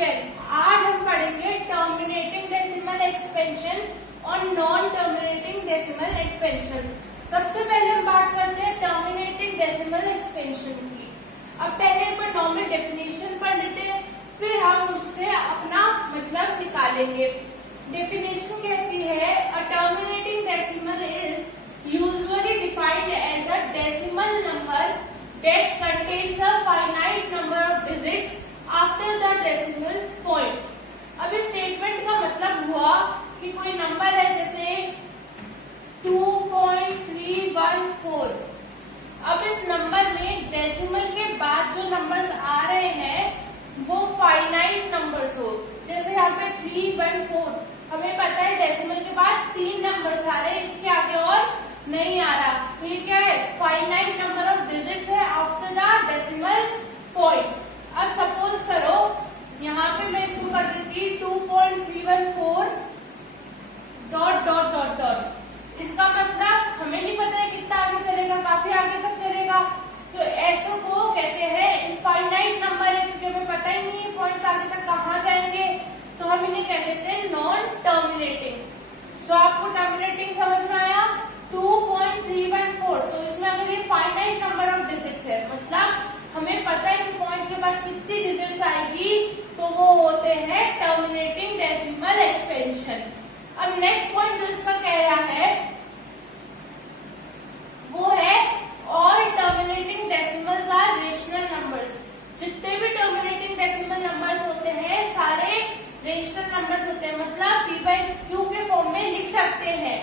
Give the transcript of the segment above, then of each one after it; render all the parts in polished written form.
Question. आज हम पढ़ेंगे टर्मिनेटिंग डेसिमल एक्सपेंशन और नॉन टर्मिनेटिंग डेसिमल एक्सपेंशन। सबसे पहले हम बात करते हैं टर्मिनेटिंग डेसिमल एक्सपेंशन की। अब पहले एक बार नॉर्मल डेफिनेशन पढ़ लेते हैं, फिर हम उससे अपना मतलब निकालेंगे। डेफिनेशन कहती है a terminating decimal is usually defined as a decimal number that contains a finite number of digits after the decimal point। अब इस स्टेटमेंट का मतलब हुआ कि कोई नंबर है जैसे 2.314। अब इस नंबर में डेसिमल के बाद जो नंबर्स आ रहे हैं वो फाइनाइट नंबर्स हो। जैसे यहाँ पे 314, हमें पता है डेसिमल के बाद 3 नंबर्स आ रहे हैं, इसके आगे और नहीं आ रहा। ये क्या है? फाइनाइट नंबर ऑफ डिजिट्स है आफ्टर द डेसिमल पॉइंट। अब सपोज करो यहाँ पे मैं इसको कर देती 2.314 डॉट डॉट डॉट डॉट। इसका मतलब हमें नहीं पता है कितना आगे चलेगा, काफी आगे तक चलेगा। तो ऐसे को कहते हैं इनफाइनाइट नंबर है, क्योंकि हमें पता ही नहीं है पॉइंट्स आगे तक कहाँ जाएंगे, तो हम इन्हें कह देते हैं नॉन टर्मिनेटिंग। तो आपको टर्मिनेटिंग समझ में आया? 2.314। तो इसमें अगर ये फाइनाइट नंबर ऑफ डिजिट्स है, मतलब हमें पता है कि पॉइंट के बाद कितनी डिजिट्स आएगी, तो वो होते हैं टर्मिनेटिंग डेसिमल एक्सपेंशन। अब नेक्स्ट पॉइंट जो इसका कह रहा है वो है all terminating decimals are rational numbers. जितने भी टर्मिनेटिंग डेसिमल नंबर्स होते हैं सारे रेशनल नंबर्स होते हैं, मतलब p/q के फॉर्म में लिख सकते हैं।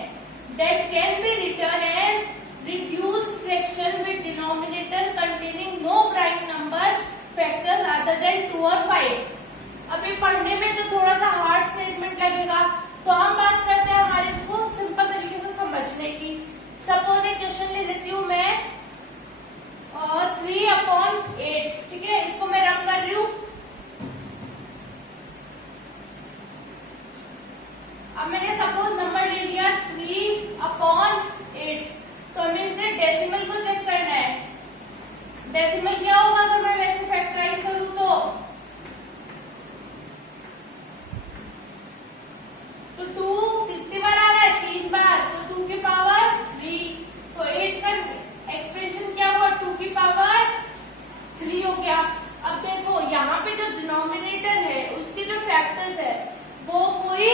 That can be written as reduced fraction with denominator containing no prime number factors other than 2 और 5। अभी पढ़ने में तो थोड़ा सा हार्ड स्टेटमेंट लगेगा, तो हम बात करते हैं हमारे इसको सिंपल तरीके से समझने की। सपोज एक क्वेश्चन ले लेती हूँ मैं 3/8, ठीक है, इसको मैं रब कर रही हूँ। अब मैंने सपोज नंबर ले लिया 3/8, तो हमें इसके डेसिमल को चेक करना है। डेसिमल क्या होगा अगर मैं वैसे फैक्टराइज करूं तो 2 कितनी बार आ रहा है? 3 बार, तो 2 की पावर 3। तो 8 का एक्सपेंशन क्या हुआ? 2 की पावर 3 हो गया। अब देखो यहाँ पे जो डिनोमिनेटर है उसके जो फैक्टर्स है वो कोई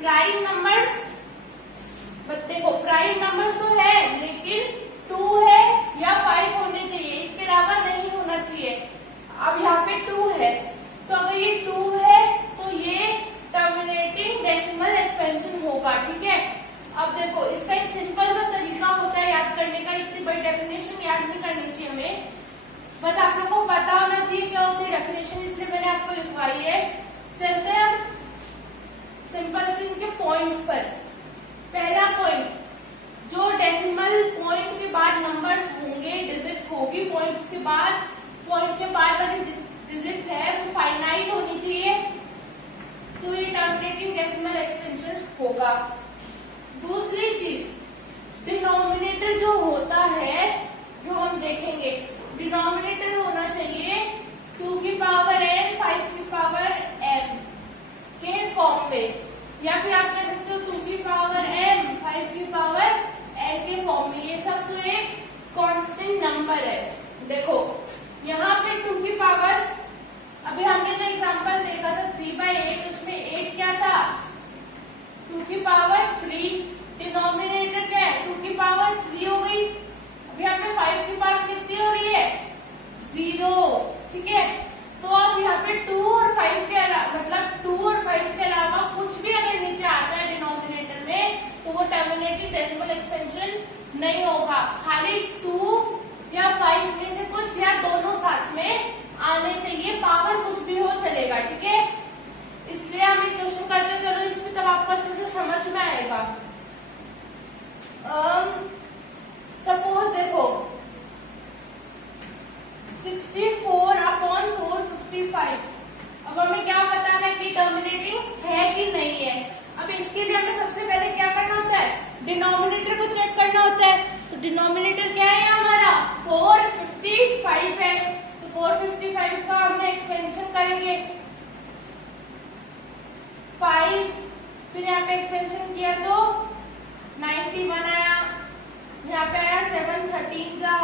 प्राइम नंबर्स, देखो प्राइम नंबर्स तो है लेकिन 2 है या 5 होने चाहिए, इसके अलावा नहीं होना चाहिए। अब यहाँ पे 2 है, तो अगर ये 2 है तो ये टर्मिनेटिंग डेसिमल एक्सपेंशन होगा, ठीक है। अब देखो इसका एक सिंपल सा तरीका होता है याद करने का, इतनी बड़ी डेफिनेशन याद नहीं करनी चाहिए हमें, बस आप लोगों को पता होना चाहिए क्या होती है डेफिनेशन, इसलिए मैंने आपको लिखवाई है। चलते हैं सिंपल से इनके पॉइंट्स पर। पहला पॉइंट, जो डेसिमल पॉइंट के बाद नंबर्स होंगे, डिजिट्स होगी पॉइंट्स के बाद, पॉइंट के बाद वाली डिजिट्स है वो फाइनाइट होनी चाहिए, तो ये टर्मिनेटिंग डेसिमल एक्सपेंशन होगा। दूसरी चीज, डिनोमिनेटर जो होता है जो हम देखेंगे, डिनोमिनेटर होना चाहिए 2 की पावर n 5 की पावर m के फॉर्म में, या फिर आप कह सकते हो 2 की पावर m 5 की पावर n के फॉर्म में। ये सब तो एक कांस्टेंट नंबर है। देखो यहाँ पे 2 की पावर, अभी हमने जो एग्जांपल देखा था 3/8, उसमें 8 क्या था? 2 की पावर 3। डिनोमिनेटर क्या है? 2 की पावर 3 हो गई। अभी यहाँ पे 5 की पावर कितनी हो रही है? 0, ठीक है। तो अब यहाँ पे 2 और 5 के अलावा, मतलब 2 और 5 के अलावा कुछ भी अगर नीचे आता है डिनोमिनेटर में, तो वो टर्मिनेटिंग डेसिमल एक्सपेंशन नहीं होगा। खाली 2 या 5 में से कुछ या दोनों साथ में आने चाहिए, पावर कुछ भी हो चलेगा, ठीक है। इसलिए हम एक क्वेश्चन करते हैं, चलो इसमें तब आपको अच्छे से समझ में आएगा। सपोज देखो 64/455। अब हमें क्या बताना है कि टर्मिनेटिंग है कि नहीं है। अब इसके लिए हमें सबसे पहले क्या करना होता है? डिनोमिनेटर को चेक करना होता है। तो डिनोमिनेटर क्या है हमारा? 455 है, तो 455 का हमने एक्सपेंशन करेंगे। में एक्सपेंशन किया तो 91 आया, यहाँ पे आया 7 13 जा,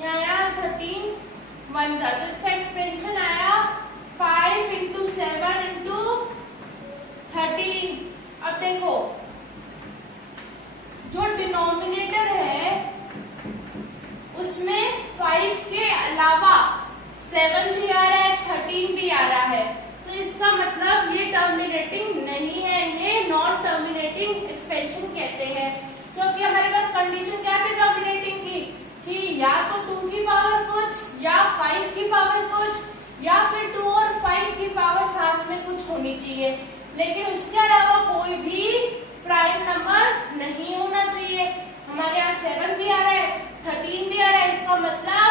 यहाँ आया 13 1 जा, तो इसका एक्सपेंशन आया 5 इंटू 7 इंटू 13। अब देखो जो डिनोमिनेटर है उसमें 5 के अलावा 7 भी आ रहा है, 13 भी आ रहा है, तो इसका मतलब ये टर्मिनेटिंग नहीं है, इन्हें नॉन टर्मिनेटिंग एक्सपेंशन कहते हैं। क्योंकि हमारे पास कंडीशन क्या थी टर्मिनेटिंग की, कि या तो 2 की पावर कुछ या 5 की पावर कुछ या फिर 2 और 5 की पावर साथ में कुछ होनी चाहिए, लेकिन उसके अलावा कोई भी प्राइम नंबर नहीं होना चाहिए। हमारे यहाँ 7 भी आ रहा है, 13 भी आ रहा है, इसका मतलब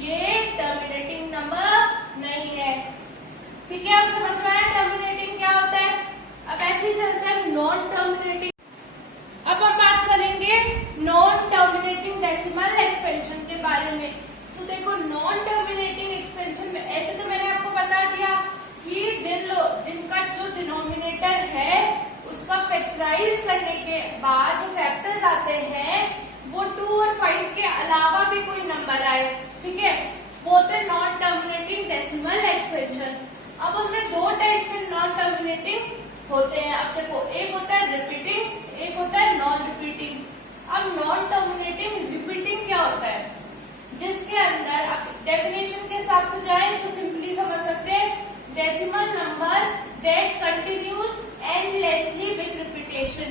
ये टर्मिनेटिंग नंबर नहीं है। ठीक है, अब समझ में आया टर्मिनेटिंग क्या होता है। अब ऐसे ही चलते हैं नॉन टर्मिनेटिंग। अब हम बात करेंगे नॉन टर्मिनेटिंग डेसिमल एक्सपेंशन के बारे में। तो देखो नॉन टर्मिनेटिंग एक्सपेंशन में ऐसे तो मैंने आपको बता दिया कि जिनका जो डिनोमिनेटर है उसका फैक्टराइज करने के बाद जो फैक्टर्स आते हैं वो 2 और 5 के अलावा भी कोई नंबर आए, ठीक है, वो होते हैं नॉन टर्मिनेटिंग डेसिमल एक्सपेंशन। अब उसमें 2 टाइप्स के नॉन टर्मिनेटिंग होते हैं। अब देखो एक होता है रिपीटिंग, एक होता है नॉन रिपीटिंग। अब नॉन टर्मिनेटिंग रिपीटिंग क्या होता है, जिसके अंदर आप डेफिनेशन के हिसाब से जाए तो सिंपली समझ सकते हैं decimal number that continues endlessly with repetition,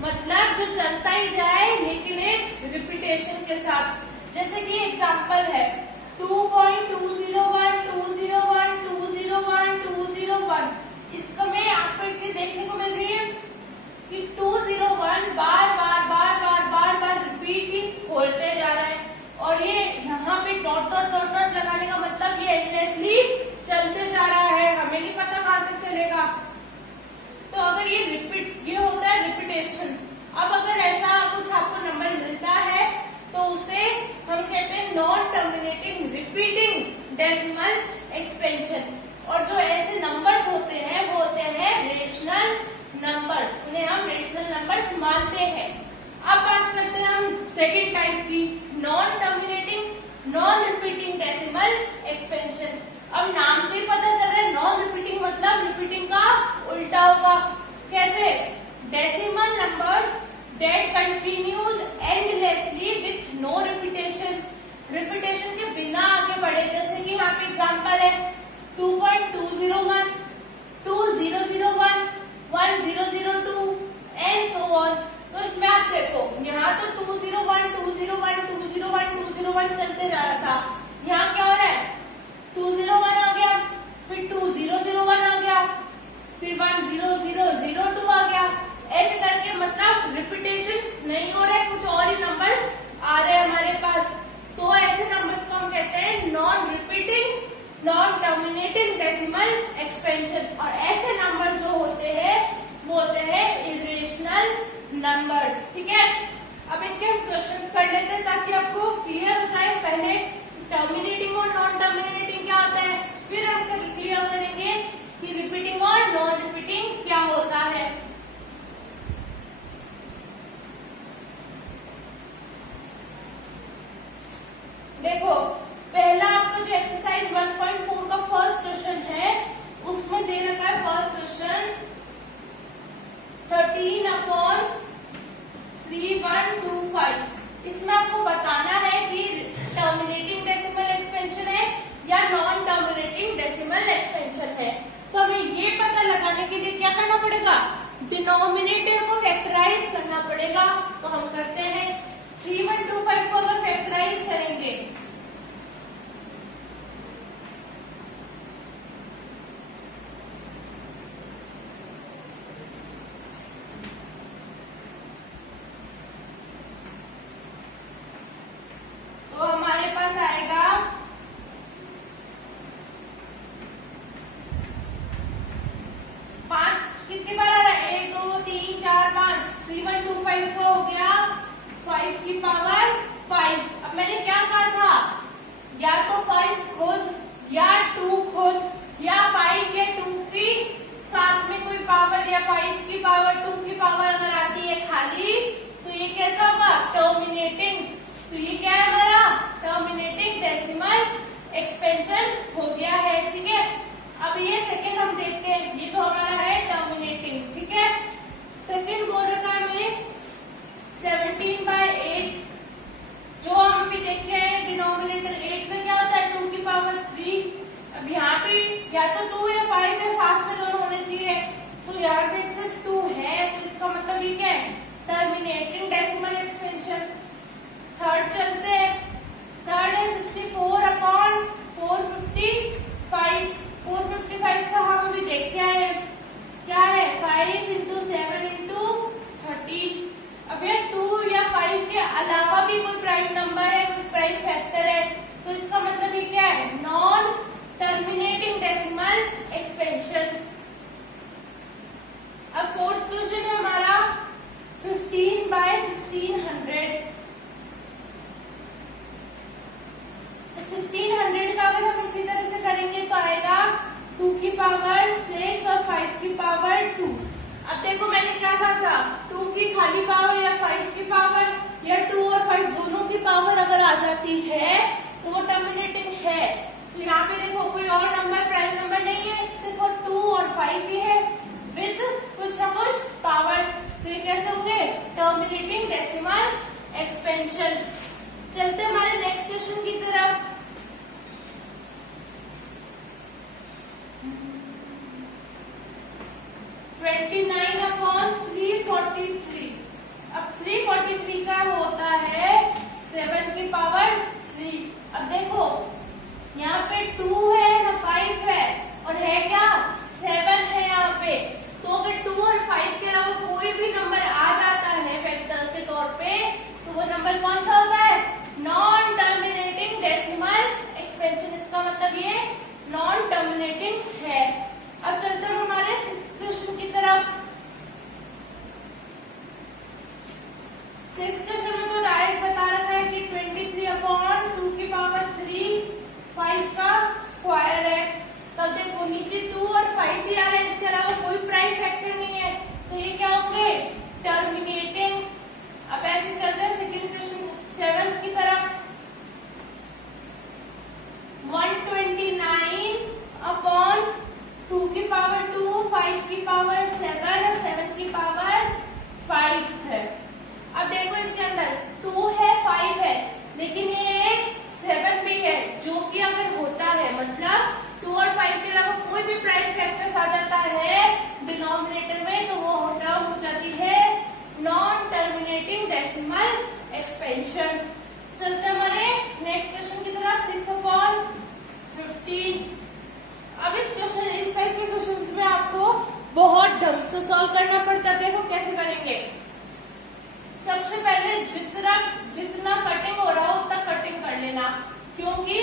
मतलब जो चलता ही जाए लेकिन एक रिपीटेशन के साथ। जैसे कि एग्जांपल है 2.201 201 201 201, इसमें आपको एक चीज देखने को मिल रही है कि 201 बार बार बार बार बार बार रिपीट ही होते जा रहा है, और ये यहाँ पे डॉट डॉट डॉट डॉट लगाने का मतलब ये एंडलेसली चलते जा रहा है, हमें नहीं पता कहाँ तक चलेगा। तो अगर ये होता है रिपीटेशन। अब अगर ऐसा कुछ आपको नंबर मिलता है तो उसे हम कहते हैं non terminating repeating decimal expansion. और जो ऐसे नंबर्स होते हैं वो होते हैं रेशनल नंबर्स, उन्हें हम रेशनल नंबर्स मानते हैं। अब बात करते हैं हम सेकेंड टाइप की, non terminating non repeating decimal expansion. अब नाम से ही पता चल रहा है नॉन रिपीटिंग मतलब रिपीटिंग का उल्टा होगा। कैसे, decimal numbers that continues endlessly with no repetition, repetition के बिना आगे बढ़े। जैसे कि यहाँ पे एग्जांपल है 2.201 2001 1002 एंड सो ऑन। तो इसमें आप देखो यहाँ तो 201 201 201 201 चलते जा रहा था, यहाँ क्या हो रहा है 201 आ गया, फिर 2001 आ गया, फिर 10002 आ गया, ऐसे करके मतलब रिपीटेशन नहीं हो रहा है, कुछ और ही नंबर आ रहे हैं हमारे पास। तो ऐसे नंबर्स को हम कहते हैं non repeating non terminating decimal expansion. और ऐसे नंबर जो होते हैं वो होते हैं इरेशनल नंबर्स। ठीक है, अब इनके हम क्वेश्चंस कर लेते हैं ताकि आपको क्लियर हो जाए। पहले टर्मिनेटिंग और नॉन टर्मिनेटिंग क्या होता है, फिर हम क्लियर करेंगे कि रिपीटिंग और नॉन रिपीटिंग क्या होता है। देखो पहला आपको जो एक्सरसाइज 1.4 का फर्स्ट क्वेश्चन है उसमें दे रखा है फर्स्ट क्वेश्चन 13/3125। इसमें आपको बताना है कि टर्मिनेटिंग डेसिमल एक्सपेंशन है या नॉन टर्मिनेटिंग डेसिमल एक्सपेंशन है। तो हमें ये पता लगाने के लिए क्या करना पड़ेगा, डिनोमिनेटर को फैक्टराइज करना पड़ेगा। तो हम करते हैं 3125 को अगर फैक्टराइज करेंगे तो हमारे पास आएगा 5 कितनी बार आ रहा है 1 2 3 4 5 3125 को हो गया 5 की पावर 5। अब मैंने क्या कहा था, या तो 5 खुद या 2 खुद या 5 या 2 की साथ में कोई पावर या 5 की पावर 2 की पावर अगर आती है खाली, तो ये कैसा होगा? टर्मिनेटिंग। तो ये क्या है हमारा? टर्मिनेटिंग डेसिमल एक्सपेंशन हो गया है। ठीक है, अब ये सेकंड हम देखते हैं। ये तो हमारा है टर्मिनेटिंग। ठीक है, सेकंड बोल रखा है हमें 17/8, जो हम भी देखे हैं डिनोमिनेटर 8 का क्या होता है? 2 की पावर 3। अब यहाँ पे या तो 2 या 5 है, साथ में दोनों होने चाहिए, तो यहाँ पे सिर्फ 2 है, तो इसका मतलब ये क्या है? Terminating decimal expansion. थर्ड चलते हैं, थर्ड है 64/455। 455 का हम अभी देख के आए हैं, क्या है? 5 × 7 × 13। अब ये 2 या 5 के अलावा भी कोई प्राइम नंबर है, कोई प्राइम फैक्टर है, तो इसका मतलब ये क्या है? Non terminating decimal expansion. अब फोर्थ क्वेश्चन है हमारा 15/1600। तो 1600 का अगर हम इसी तरह से करेंगे तो आएगा 2 की पावर 6 और 5 की पावर 2। अब देखो मैंने क्या कहा था? 2 की खाली पावर या 5 की पावर या 2 और 5 दोनों की पावर अगर आ जाती है तो वो टर्मिनेटिंग है। तो यहाँ पे देखो कोई और नंबर प्राइम नंबर नहीं है, सिर्फ 2 और 5 ही है विद कुछ ना कुछ पावर। तो ये कैसे होंगे? Terminating decimal expansion. चलते हमारे नेक्स्ट क्वेश्चन की तरफ। अब 343 का होता है 7 की पावर 3। अब देखो यहाँ पे 2 है ना 5 है, और है क्या? 7 है यहाँ पे। तो अगर 2 और 5 के अलावा कोई भी नंबर आ जाता है फैक्टर्स के तौर पे, तो वो नंबर कौन सा होता है? Non terminating decimal expansion. इसका मतलब ये नॉन टर्मिनेटिंग है। अब चलते हैं हमारे क्वेश्चन की तरफ। 6th क्वेश्चन में तो डायरेक्ट बता रखा है कि 23/2 की पावर 3 5 का स्क्वायर है। तब देखो नीचे 2 और 5 भी आ रहे हैं, इसके अलावा कोई प्राइम फैक्टर नहीं है, तो ये क्या होंगे? टर्मिनेटिंग। अब ऐसे चलते हैं सेकंड क्वेश्चन 7th की तरफ। 129/2 की पावर 2 5 की पावर 7 और 7 की पावर 5 है। अब देखो इसके अंदर 2 है 5 है, लेकिन ये एक 7 भी है, जो कि अगर होता है मतलब 2 और 5 के अलावा कोई भी प्राइम फैक्टर्स आ जाता है डिनोमिनेटर में, तो वो टर्म हो जाती है नॉन टर्मिनेटिंग डेसिमल एक्सपेंशन। चलते हमारे नेक्स्ट क्वेश्चन की तरफ 6/15। अब इस टाइप के क्वेश्चंस में आपको बहुत ढंग से सॉल्व करना पड़ता है। देखो कैसे करेंगे। सबसे पहले जितना कटिंग हो रहा हो उतना कटिंग कर लेना, क्योंकि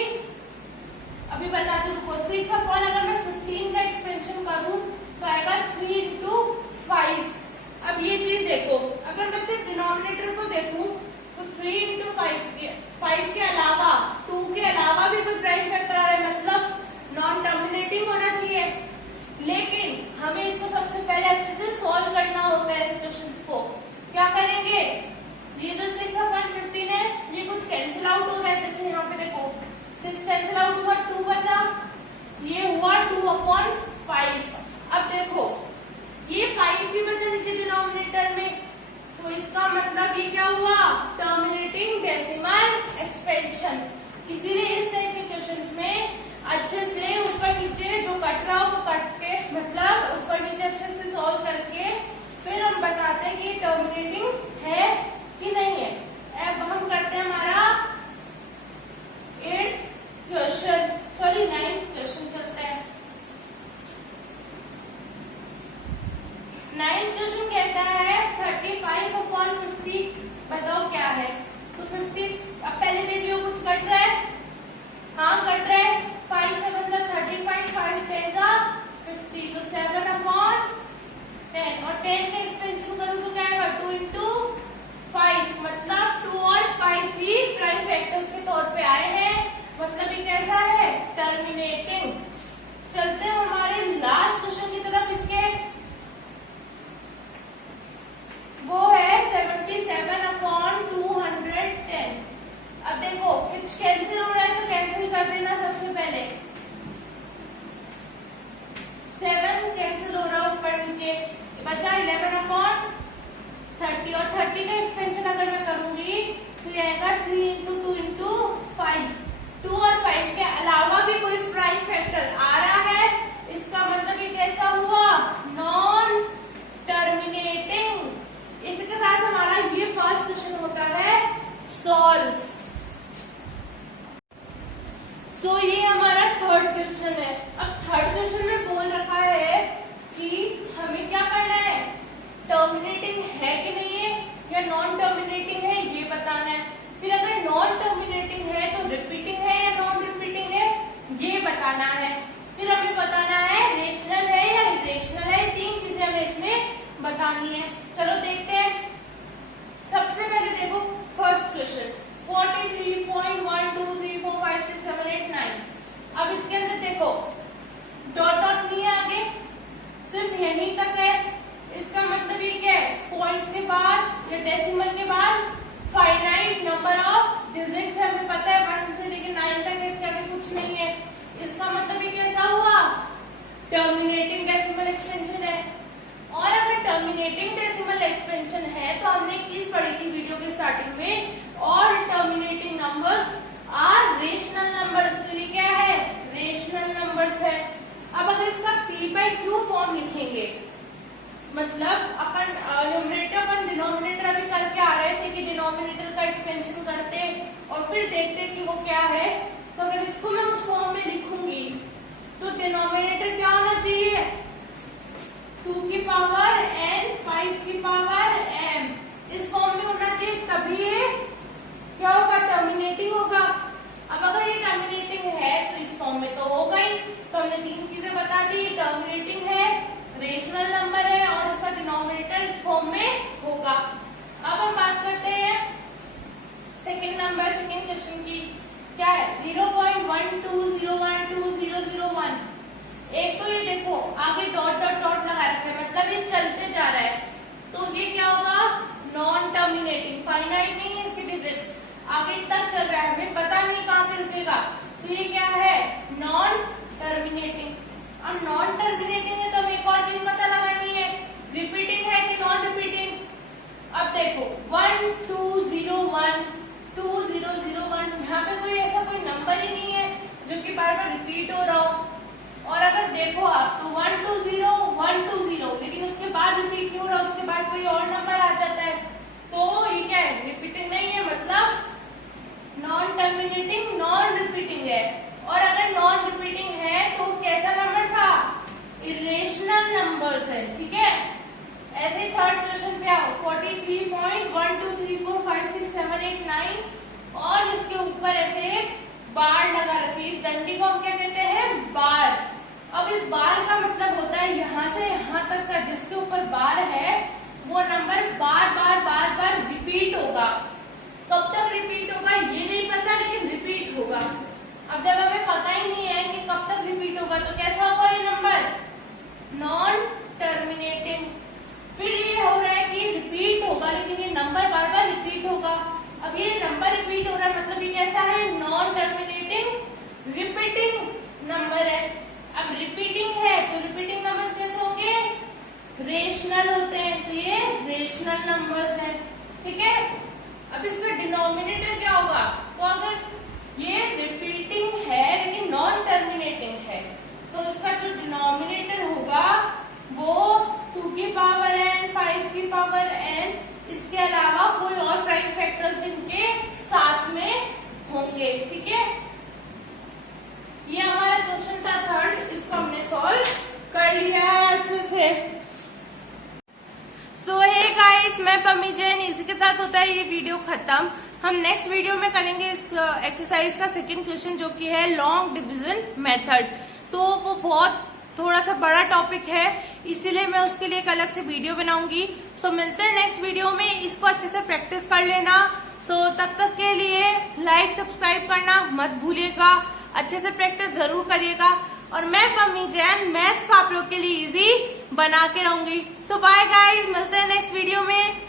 अभी बता दूं, रुको 6/, अगर मैं 15 का एक्सपेंशन करूं तो आएगा 3 × 5। अब ये चीज देखो, अगर मैं सिर्फ डिनोमिनेटर को देखूं तो 3 × 5 के अलावा 2 के अलावा भी कोई प्राइम फैक्टर आ रहा है, मतलब नॉन टर्मिनेटिंग होना चाहिए। लेकिन हमें इसको सबसे पहले अच्छे से सॉल्व करना होता है। ऐसे क्वेश्चन को क्या करेंगे? ये जो 6/15 है ये कुछ कैंसिल आउट हो रहा है, जैसे यहाँ पे देखो 6 कैंसिल आउट हुआ, 2 बचा, ये हुआ 2/5। अब देखो ये 5 भी बचा नीचे डिनोमिनेटर में, तो इसका मतलब ये क्या हुआ? Terminating decimal expansion. इसीलिए इस टाइप के क्वेश्चंस में अच्छे से ऊपर नीचे जो कट रहा हो वो कट के, मतलब ऊपर नीचे अच्छे से सॉल्व करके फिर हम बताते हैं कि ये टर्मिनेटिंग है कि नहीं है। अब हम करते हैं हमारा 9th क्वेश्चन चलते हैं। 9th क्वेश्चन कहता है 35/50। बताओ क्या है? तो 50, अब पहले देख लो कुछ कट रहा है। हाँ कट रहा है। 5 7 35, 5 10 50, तो 7/10। और 10 का एक्सपेंशन करूँ तो क्या आएगा? 2 × 5, मतलब 2 और 5 भी प्राइम फैक्टर्स के तौर पे आए हैं, मतलब ये कैसा है? टर्मिनेटिंग। चलते हैं हमारे लास्ट क्वेश्चन की तरफ। इसके सो ये हमारा थर्ड क्वेश्चन है। अब थर्ड क्वेश्चन में बोल रखा है कि हमें क्या करना है, टर्मिनेटिंग है कि नहीं है या नॉन टर्मिनेटिंग है ये बताना है। फिर अगर नॉन टर्मिनेटिंग है तो रिपीटिंग है या नॉन रिपीटिंग है ये बताना है। फिर हमें बताना है रेशनल है या इरेशनल है, तीन चीजें हमें इसमें बतानी है। चलो देखते हैं। सबसे पहले देखो फर्स्ट क्वेश्चन 43.1 2 3 4 5 6 7 8 9। अब इसके अंदर देखो डॉट डॉट नहीं है आगे, सिर्फ यहीं तक है। इसका मतलब ये क्या है, पॉइंट्स के बाद या डेसिमल के बाद फाइनाइट नंबर ऑफ डिजिट्स है। हमें पता है 1 से लेकर 9 तक, इसके आगे कुछ नहीं है। इसका मतलब ये कैसा हुआ, टर्मिनेटिंग डेसिमल एक्सपेंशन है। और अगर टर्मिनेटिंग डेसिमल एक्सपेंशन है तो हमने एक चीज पढ़ी थी वीडियो के स्टार्टिंग में, और terminating numbers are rational numbers. के लिए क्या है, रेशनल नंबर्स है। अब अगर इसका p/q फॉर्म लिखेंगे, मतलब अपन न्यूमरेटर अपन डिनोमिनेटर अभी करके आ रहे थे कि डिनोमिनेटर का एक्सपेंशन करते और फिर देखते कि वो क्या है। तो अगर इसको मैं उस फॉर्म में लिखूंगी तो डिनोमिनेटर क्या होना चाहिए, 2 की पावर n 5 की पावर m, इस फॉर्म में होना चाहिए, तभी ये क्या होगा, टर्मिनेटिंग होगा। अब अगर ये टर्मिनेटिंग है तो इस फॉर्म में तो होगा ही। तो हमने तीन चीजें बता दी, टर्मिनेटिंग है, रेशनल नंबर है और इसका डिनोमिनेटर इस फॉर्म में होगा। अब हम बात करते हैं सेकंड नंबर, सेकंड क्वेश्चन की। क्या है 0.12012001। एक तो ये देखो आगे डॉट डॉट डॉट लगा रखा है, मतलब ये चलते जा रहा है, तो ये क्या होगा, नॉन टर्मिनेटिंग, फाइनाइट नहीं है इसके डिजिट्स, आगे तक चल रहा है, हमें पता नहीं कहां पे रुकेगा। तो ये क्या है, नॉन टर्मिनेटिंग। अब नॉन टर्मिनेटिंग है तो हमें एक और चीज पता लगानी है, रिपीटिंग है कि नॉन रिपीटिंग। अब देखो 1201 2001, यहाँ पे कोई ऐसा कोई नंबर ही नहीं है जो कि बार बार रिपीट हो रहा हो। और अगर देखो आप तो 120 लेकिन उसके बाद रिपीट क्यों हो रहा है, उसके बाद कोई और नंबर आ जाता है, तो ये क्या है, रिपीटिंग नहीं है, मतलब नॉन टर्मिनेटिंग नॉन रिपीटिंग है। और अगर नॉन रिपीटिंग है तो कैसा नंबर था, इरेशनल नंबर्स है, ठीक है। ऐसे थर्ड क्वेश्चन पे आओ 43.1 2 3 4 5 6 7 8 9, और इसके ऊपर ऐसे एक बार लगा रखी है। इस डंडी को हम क्या कहते हैं, बार। अब इस बार का मतलब होता है यहाँ से यहाँ तक का जिसके ऊपर बार है वो नंबर बार बार बार बार रिपीट होगा। कब तक रिपीट होगा ये नहीं पता, लेकिन रिपीट होगा। अब जब हमें पता ही नहीं है कि कब तक रिपीट होगा तो कैसा होगा ये नंबर, नॉन टर्मिनेटिंग। फिर ये हो रहा है कि रिपीट होगा लेकिन ये नंबर बार बार रिपीट होगा। अब ये नंबर रिपीट हो रहा है मतलब ये कैसा है, नॉन टर्मिनेटिंग रिपीटिंग नंबर है। अब रिपीटिंग है तो रिपीटिंग नंबर्स कैसे होंगे, रेशनल होते हैं, तो ये रेशनल नंबर्स हैं, ठीक है। अब इसका डिनोमिनेटर क्या होगा, तो अगर ये रिपीटिंग है लेकिन नॉन टर्मिनेटिंग है तो इसका जो डिनोमिनेटर होगा वो 2 की पावर n 5 की पावर n, इसके अलावा कोई और प्राइम फैक्टर्स इनके साथ में होंगे, ठीक है। ये हमारा क्वेश्चन था थर्ड, इसको हमने सॉल्व कर लिया है अच्छे से। सो हे गाइस, मैं पम्मी जैन, इसी के साथ होता है ये वीडियो खत्म। हम नेक्स्ट वीडियो में करेंगे इस एक्सरसाइज का सेकंड क्वेश्चन जो कि है लॉन्ग डिवीजन मेथड। तो वो बहुत थोड़ा सा बड़ा टॉपिक है, इसीलिए मैं उसके लिए एक अलग से वीडियो बनाऊंगी। सो मिलते हैं नेक्स्ट वीडियो में, इसको अच्छे से प्रैक्टिस कर लेना। सो तब तक के लिए लाइक सब्सक्राइब करना मत भूलिएगा, अच्छे से प्रैक्टिस जरूर करिएगा। और मैं पम्मी जैन मैथ्स को आप लोग के लिए इजी बना के रहूंगी। सो बाय गाइज, मिलते हैं नेक्स्ट वीडियो में।